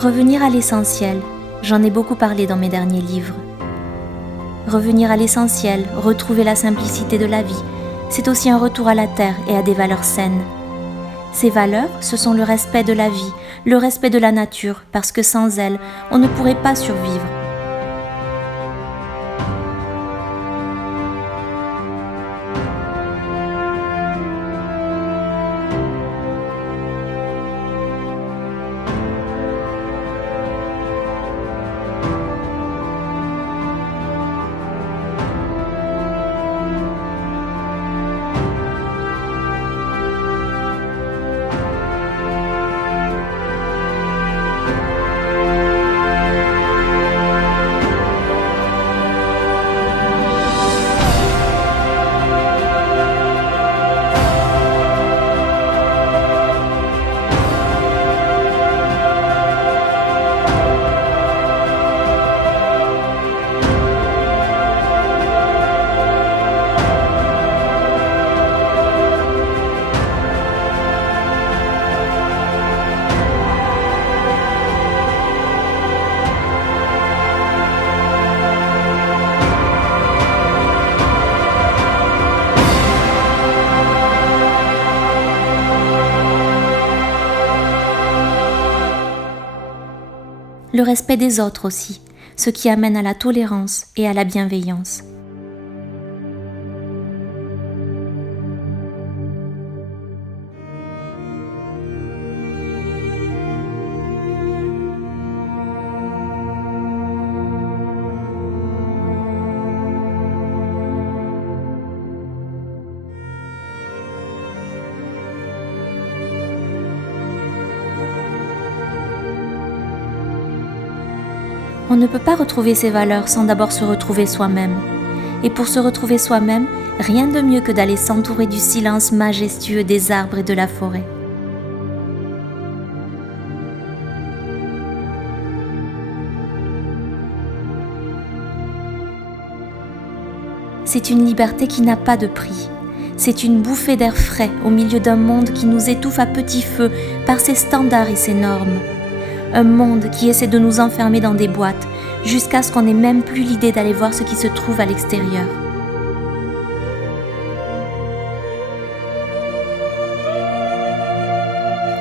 Revenir à l'essentiel, j'en ai beaucoup parlé dans mes derniers livres. Revenir à l'essentiel, retrouver la simplicité de la vie, c'est aussi un retour à la terre et à des valeurs saines. Ces valeurs, ce sont le respect de la vie, le respect de la nature, parce que sans elles, on ne pourrait pas survivre. Le respect des autres aussi, ce qui amène à la tolérance et à la bienveillance. On ne peut pas retrouver ces valeurs sans d'abord se retrouver soi-même. Et pour se retrouver soi-même, rien de mieux que d'aller s'entourer du silence majestueux des arbres et de la forêt. C'est une liberté qui n'a pas de prix. C'est une bouffée d'air frais au milieu d'un monde qui nous étouffe à petit feu par ses standards et ses normes. Un monde qui essaie de nous enfermer dans des boîtes jusqu'à ce qu'on n'ait même plus l'idée d'aller voir ce qui se trouve à l'extérieur.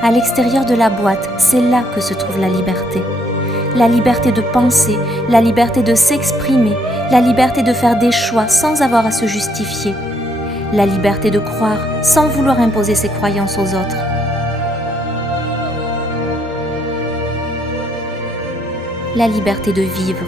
À l'extérieur de la boîte, c'est là que se trouve la liberté. La liberté de penser, la liberté de s'exprimer, la liberté de faire des choix sans avoir à se justifier, la liberté de croire sans vouloir imposer ses croyances aux autres. La liberté de vivre.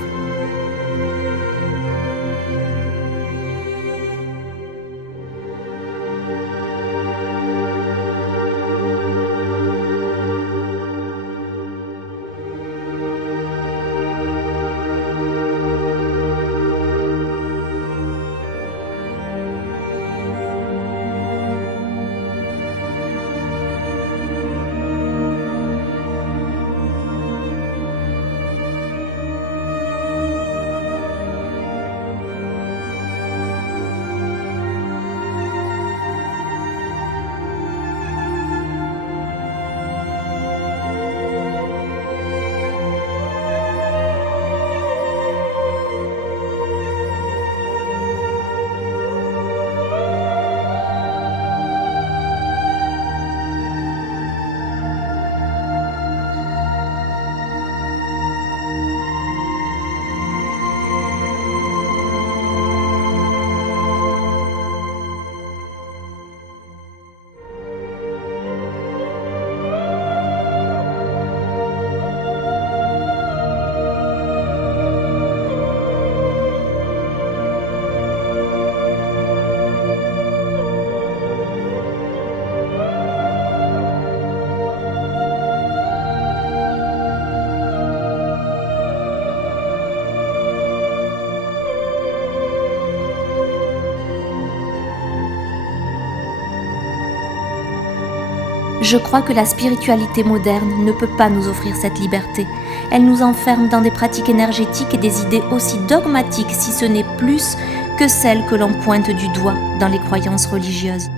Je crois que la spiritualité moderne ne peut pas nous offrir cette liberté. Elle nous enferme dans des pratiques énergétiques et des idées aussi dogmatiques, si ce n'est plus, que celles que l'on pointe du doigt dans les croyances religieuses.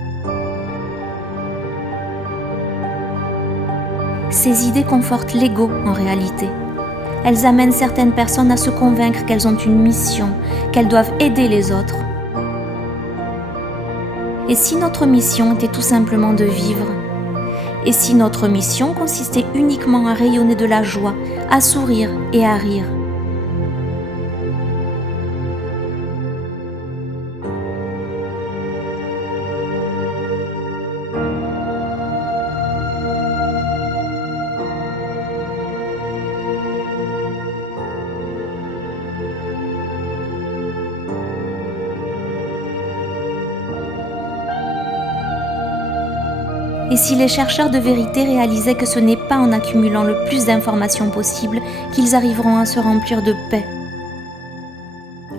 Ces idées confortent l'ego en réalité. Elles amènent certaines personnes à se convaincre qu'elles ont une mission, qu'elles doivent aider les autres. Et si notre mission était tout simplement de vivre ? Et si notre mission consistait uniquement à rayonner de la joie, à sourire et à rire ? Et si les chercheurs de vérité réalisaient que ce n'est pas en accumulant le plus d'informations possible qu'ils arriveront à se remplir de paix ?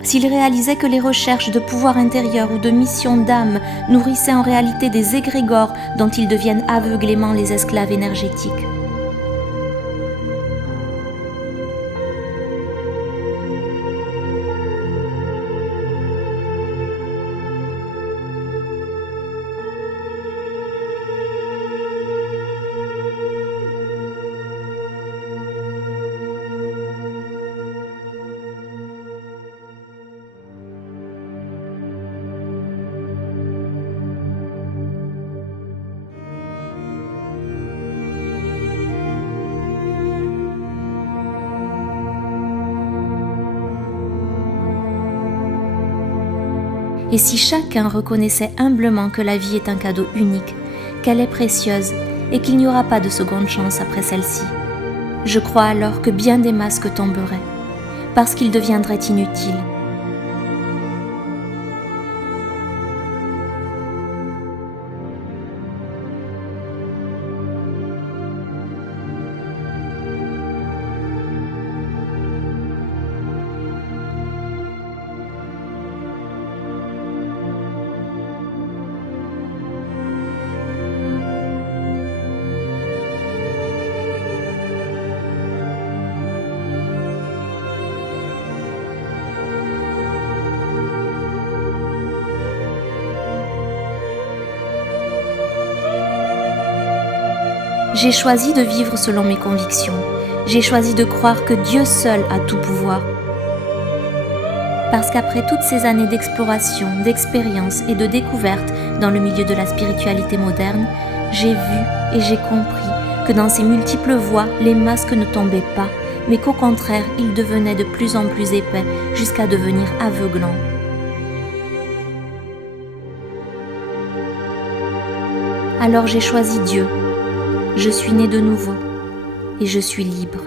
S'ils réalisaient que les recherches de pouvoir intérieur ou de mission d'âme nourrissaient en réalité des égrégores dont ils deviennent aveuglément les esclaves énergétiques ? Et si chacun reconnaissait humblement que la vie est un cadeau unique, qu'elle est précieuse et qu'il n'y aura pas de seconde chance après celle-ci, je crois alors que bien des masques tomberaient, parce qu'ils deviendraient inutiles. J'ai choisi de vivre selon mes convictions. J'ai choisi de croire que Dieu seul a tout pouvoir. Parce qu'après toutes ces années d'exploration, d'expérience et de découverte dans le milieu de la spiritualité moderne, j'ai vu et j'ai compris que dans ces multiples voies, les masques ne tombaient pas, mais qu'au contraire, ils devenaient de plus en plus épais jusqu'à devenir aveuglants. Alors j'ai choisi Dieu. Je suis née de nouveau et je suis libre.